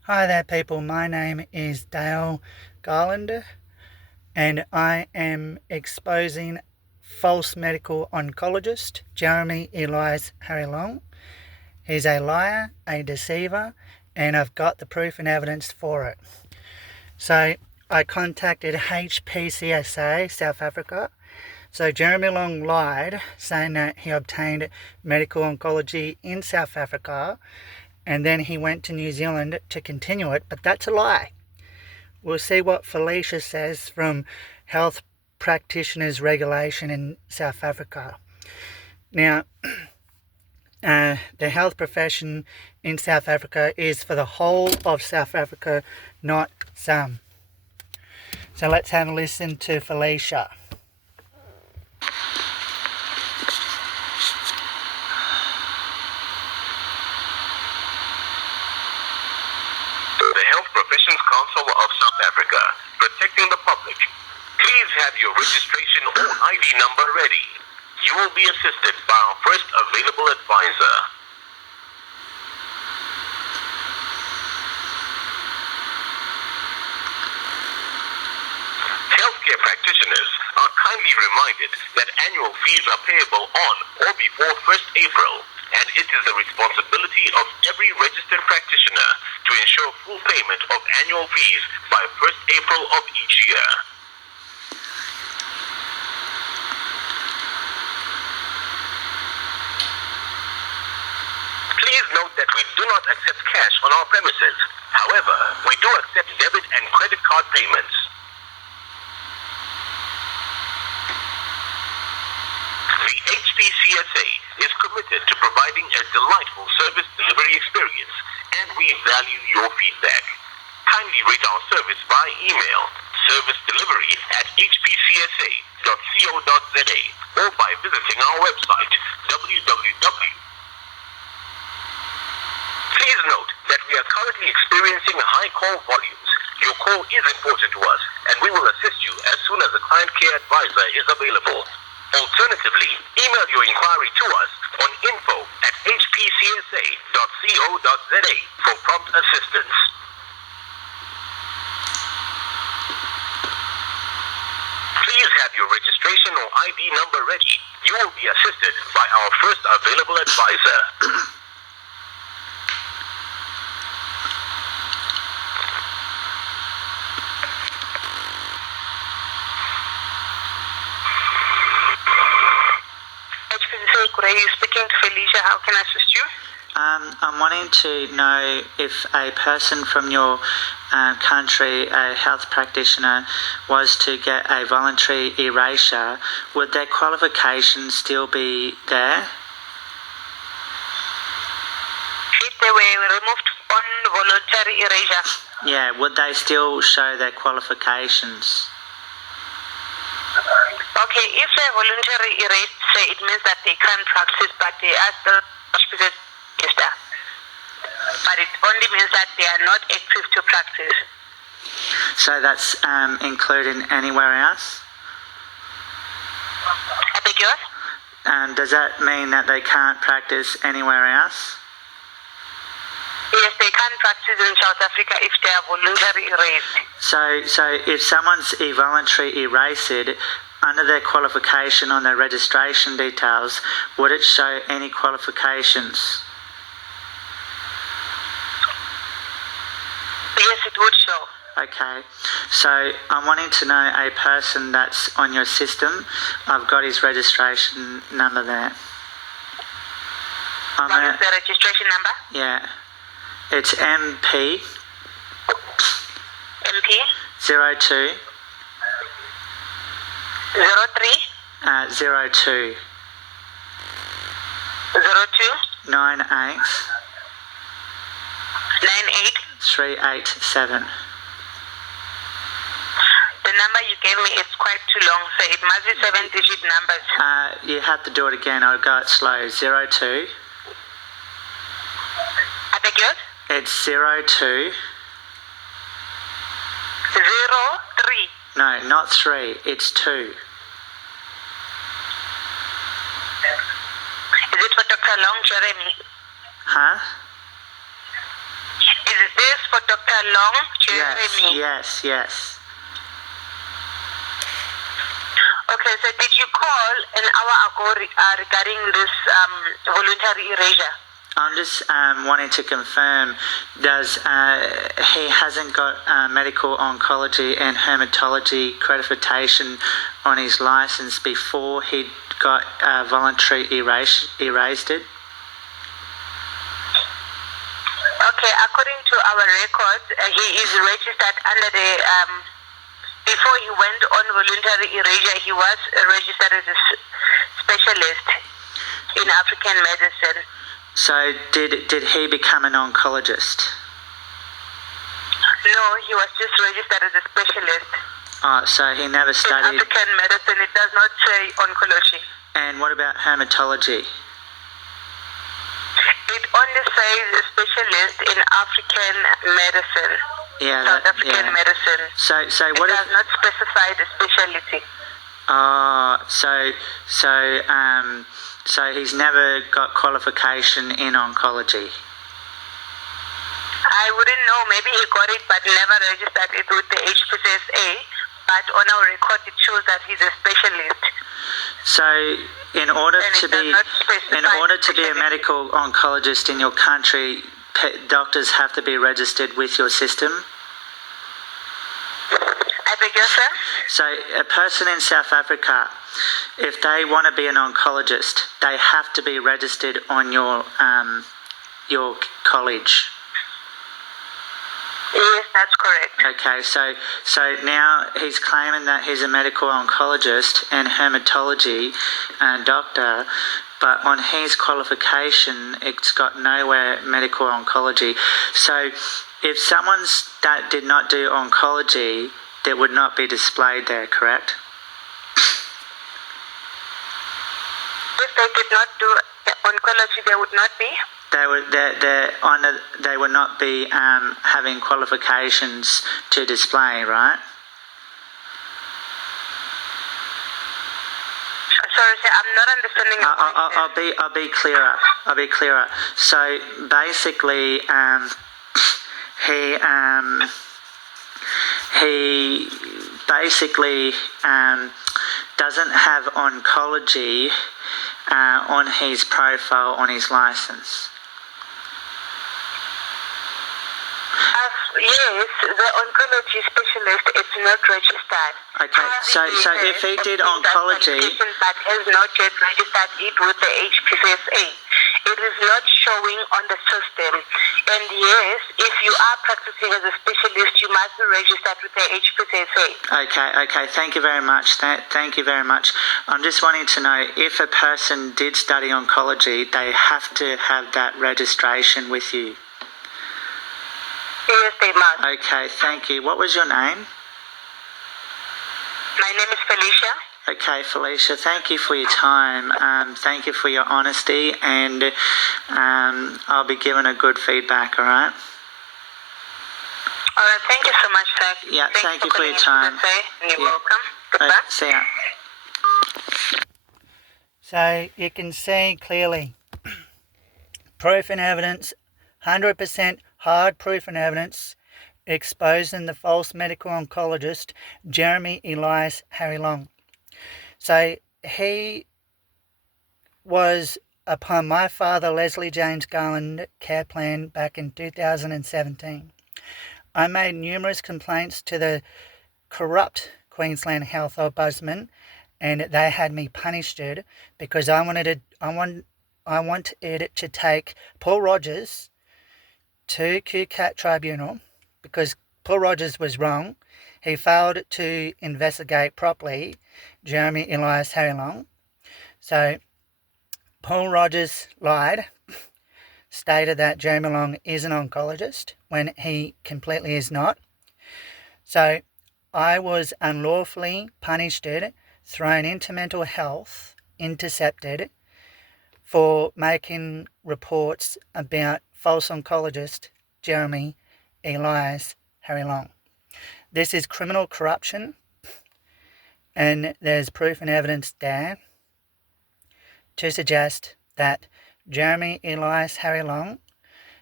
Hi there, people. My name is Dale Garlander, and I am exposing false medical oncologist Jeremy Elias Harry Long. He's a liar, a deceiver, and I've got the proof and evidence for it. So I contacted HPCSA South Africa. So Jeremy Long lied, saying that he obtained medical oncology in South Africa, and then he went to New Zealand to continue it, but that's a lie. We'll see what Felicia says from Health Practitioners Regulation in South Africa. Now, the health profession in South Africa is for the whole of South Africa, not some. So let's have a listen to Felicia. The Health Professions Council of South Africa, protecting the public. Please have your registration or ID number ready. You will be assisted by our first available advisor. Healthcare practitioners are kindly reminded that annual fees are payable on or before 1st April, and it is the responsibility of every registered practitioner to ensure full payment of annual fees by 1st April of each year. Please note that we do not accept cash on our premises. However, we do accept debit and credit card payments. The HPCSA is committed to providing a delightful service delivery experience, and we value your feedback. Kindly rate our service by email, servicedelivery@hpcsa.co.za, or by visiting our website, www. Please note that we are currently experiencing high call volumes. Your call is important to us, and we will assist you as soon as a client care advisor is available. Alternatively, email your inquiry to us on info@hpcsa.co.za for prompt assistance. Please have your registration or ID number ready. You will be assisted by our first available advisor. Good day, you're speaking to Felicia. How can I assist you? I'm wanting to know if a person from your country, a health practitioner, was to get a voluntary erasure, would their qualifications still be there? If they were removed on voluntary erasure. Yeah, would they still show their qualifications? Okay, if they're voluntary erased, it means that they can't practice, but they are still registered. But it only means that they are not active to practice. So that's included anywhere else? I beg yours? Does that mean that they can't practice anywhere else? Yes, they can't practice in South Africa if they are voluntary erased. So if someone's voluntary erased, under their qualification on their registration details, would it show any qualifications? Yes, it would show. Okay, so I'm wanting to know a person that's on your system. I've got his registration number there. What is the registration number? Yeah, it's MP MP 02 03 02 02 98 98. 387. The number you gave me is quite too long, so it must be 7-digit numbers. You have to do it again. I'll go it slow. 02. I beg yours? It's 02. 03. No, not 3. It's 2. Is it for Dr. Long, Jeremy? Huh? Is this for Dr. Long, Yes, Jeremy. yes. Okay, so did you call an hour ago regarding this voluntary erasure? I'm just wanting to confirm, he hasn't got medical oncology and hematology accreditation on his license before he got voluntary erased it? Okay, according to our records, he is registered under the, before he went on voluntary erasure, he was registered as a specialist in African medicine. So did he become an oncologist? No, he was just registered as a specialist. Oh, so he never In studied. African medicine, it does not say oncology. And what about hematology? It only says a specialist in African medicine. Yeah, South African medicine. So what it if? does not specify the specialty. Oh, so he's never got qualification in oncology. I wouldn't know. Maybe he got it, but never registered it with the HPCSA. But on our record, it shows that he's a specialist. So, in order to be a medical oncologist in your country, doctors have to be registered with your system. I beg your sir? So, a person in South Africa, if they want to be an oncologist, they have to be registered on your college. Yes, that's correct. Okay, so now he's claiming that he's a medical oncologist and hematology doctor, but on his qualification, it's got nowhere medical oncology. So if someone's that did not do oncology, that would not be displayed there, correct? If they did not do oncology, they would not be? They would not be having qualifications to display, right? Sorry, sir, I'm not understanding. I'll be clearer. So basically, he basically doesn't have oncology on his profile on his license. Yes, the oncology specialist is not registered. Okay, so if he did oncology, but has not yet registered it with the HPCSA, it is not showing on the system. And yes, if you are practicing as a specialist, you must be registered with the HPCSA. Okay. Thank you very much. Thank you very much. I'm just wanting to know if a person did study oncology, they have to have that registration with you. Yes, they must. Okay, thank you. What was your name? My name is Felicia. Okay, Felicia, thank you for your time. Thank you for your honesty, and I'll be giving a good feedback, all right? All right, thank you so much, sir. Yeah, thank you for your time. You're welcome. Goodbye. See ya. So you can see clearly proof and evidence, 100% hard proof and evidence exposing the false medical oncologist Jeremy Elias Harry Long. So he was upon my father Leslie James Garland care plan back in 2017. I made numerous complaints to the corrupt Queensland Health Ombudsman, and they had me punished because I wanted to take Paul Rogers to QCAT Tribunal because Paul Rogers was wrong. He failed to investigate properly Jeremy Elias Harry Long. So Paul Rogers lied, stated that Jeremy Long is an oncologist when he completely is not. So I was unlawfully punished, thrown into mental health, intercepted for making reports about false oncologist Jeremy Elias Harry Long. This is criminal corruption, and there's proof and evidence there to suggest that Jeremy Elias Harry Long,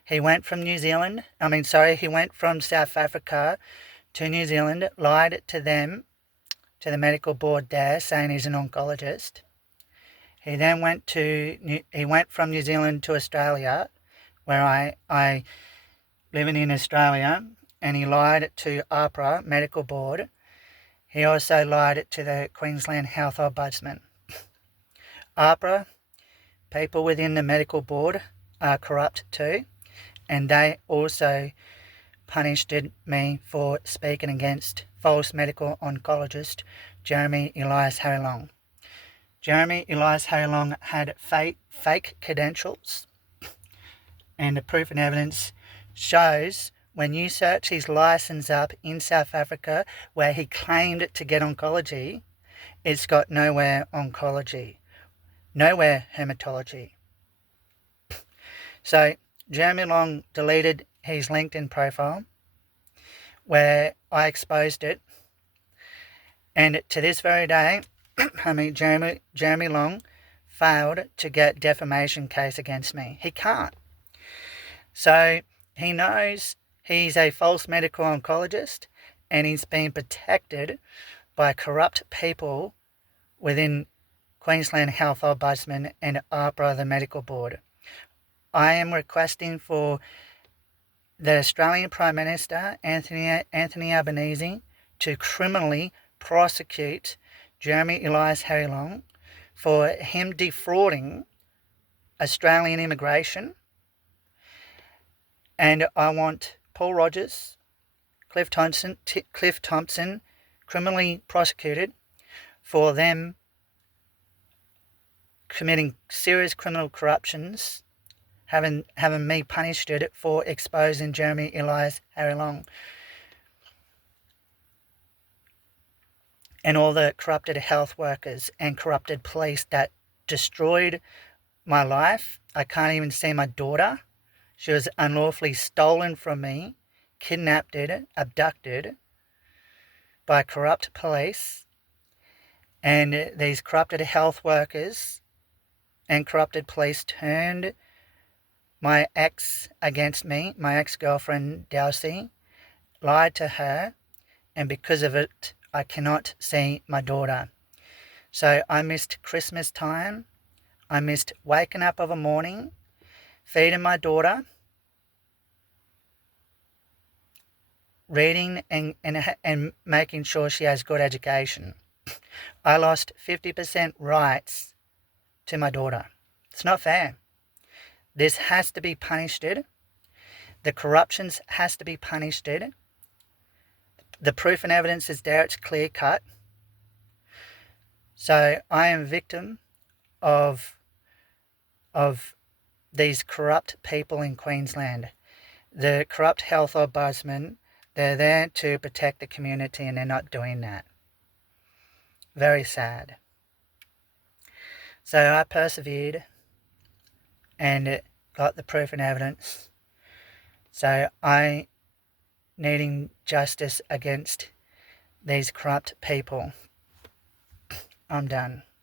He went from he went from South Africa to New Zealand, lied to them, to the medical board there, saying he's an oncologist. He then went from New Zealand to Australia, where I living in Australia, and he lied to APRA Medical Board. He also lied to the Queensland Health Ombudsman. APRA, people within the medical board, are corrupt too, and they also punished me for speaking against false medical oncologist Jeremy Elias Harry Long. Jeremy Elias Harry Long had fake credentials, and the proof and evidence shows when you search his license up in South Africa where he claimed to get oncology, it's got nowhere oncology, nowhere hematology. So Jeremy Long deleted his LinkedIn profile where I exposed it, and to this very day, Jeremy Long failed to get defamation case against me. He can't. So he knows he's a false medical oncologist, and he's being protected by corrupt people within Queensland Health Ombudsman and APRA, the medical board. I am requesting for the Australian Prime Minister, Anthony Albanese, to criminally prosecute Jeremy Elias Harry Long for him defrauding Australian immigration. And I want Paul Rogers, Cliff Thompson criminally prosecuted for them committing serious criminal corruptions, having me punished for exposing Jeremy Elias Harry Long and all the corrupted health workers and corrupted police that destroyed my life. I can't even see my daughter. She was unlawfully stolen from me, kidnapped, abducted by corrupt police, and these corrupted health workers and corrupted police turned my ex against me, my ex-girlfriend Dulcie, lied to her, and because of it, I cannot see my daughter. So I missed Christmas time. I missed waking up of a morning, feeding my daughter, reading and making sure she has good education. I lost 50% rights to my daughter. It's not fair. This has to be punished. The corruptions has to be punished. The proof and evidence is there. It's clear cut. So I am a victim of these corrupt people in Queensland. The corrupt health ombudsman, they're there to protect the community, and they're not doing that. Very sad. So I persevered and got the proof and evidence. So I needing justice against these corrupt people. I'm done.